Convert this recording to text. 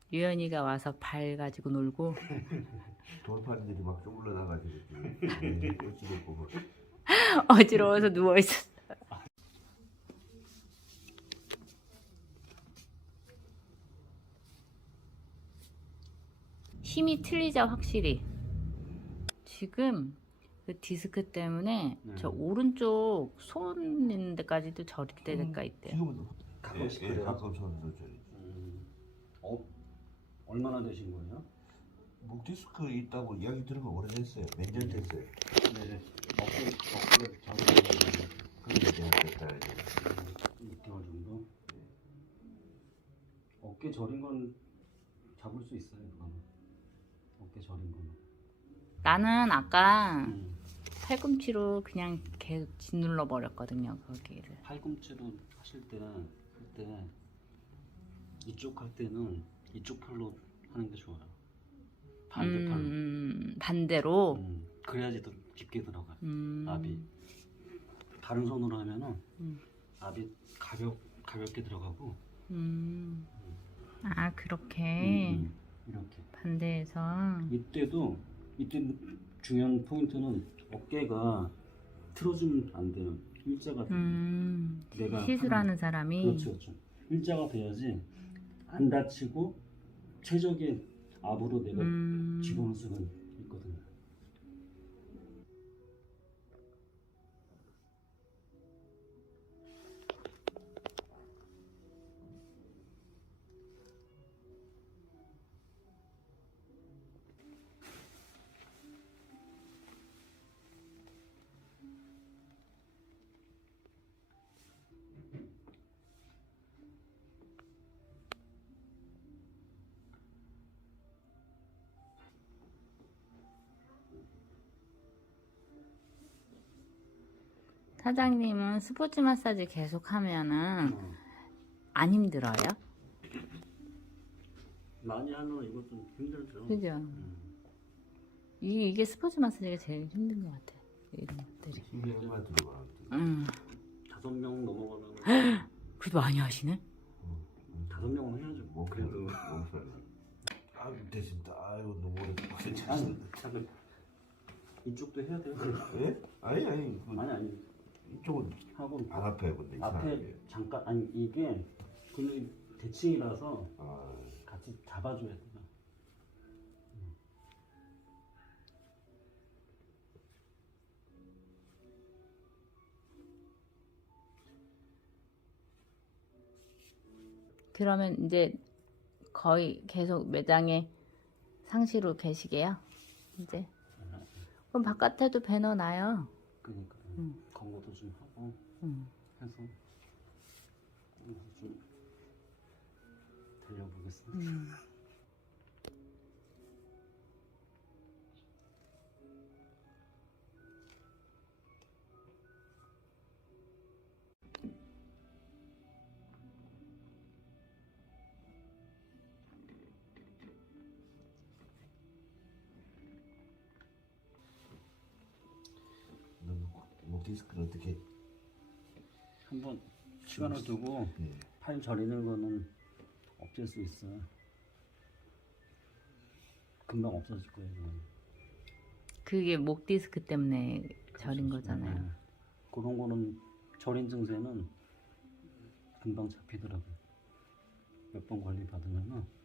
유연이가 와서 발 가지고 놀고 돌판들이 막 쪼물러 나가지고 어찌됐고 뭐. 어지러워서 누워있어. 힘이 틀리죠, 확실히. 지금 그 디스크 때문에 저 오른쪽 손 있는 데까지도 저릴 때가 있대요. 지금은 가끔씩 예, 그래요? 가끔 손도 저리. 얼마나 되신 거예요? 목 디스크 있다고 이야기 들은 거 오래됐어요. 몇 년 됐어요. 네. 어깨 잡으시는 그게 내가 됐다 이제. 6개월 정도? 어깨 저린 건 잡을 수 있어요, 그거는. 어깨 저린 거는. 나는 아까 팔꿈치로 그냥 계속 짓눌러 버렸거든요, 거기를. 팔꿈치로 하실 때, 이쪽 할 때는 이쪽 팔로 하는 게 좋아요. 반대팔로. 반대로. 그래야지 더 깊게 들어가요. 음. 압이. 다른 손으로 하면은 압이 가볍게 들어가고. 아, 그렇게 이렇게. 반대해서. 이때 중요한 포인트는 어깨가 틀어주면 안 돼요. 일자가 돼요. 내가 시술하는 사람이. 그렇죠. 일자가 돼야지 안 다치고 최적의 압으로 내가 집어넣을 수가 있거든요. 사장님은 스포츠 마사지 계속 하면은 안 힘들어요? 많이 하면 이것도 힘들죠. 그죠? 이게 스포츠 마사지가 제일 힘든 것 같아. 이런 것들이. 힘이 얼마나 들어가. 5명 넘어가면 그래도 많이 하시네? 5명은 해야죠. 뭐 그래도 몸살. 아 됐습니다. 아이고 너무 오래. 잠깐 이쪽도 해야 돼요. 예? 아니 아니 이쪽은 하고 안 아파요 근데 앞에 이상하게. 잠깐 아니 이게 근육이 대칭이라서 아, 같이 잡아줘야 돼요. 그러면 이제 거의 계속 매장에 상시로 계시게요? 이제? 그럼 바깥에도 배너 놔요. 그러니까 광고도 좀 하고 해서 좀 달려보겠습니다. 목 디스크를 어떻게? 한번 시간을 두고 예. 팔 저리는 거는 없앨 수 있어요. 금방 없어질 거예요. 그건. 그게 목 디스크 때문에 저린 거잖아요. 네. 그런 거는 저린 증세는 금방 잡히더라고요. 몇 번 관리 받으면은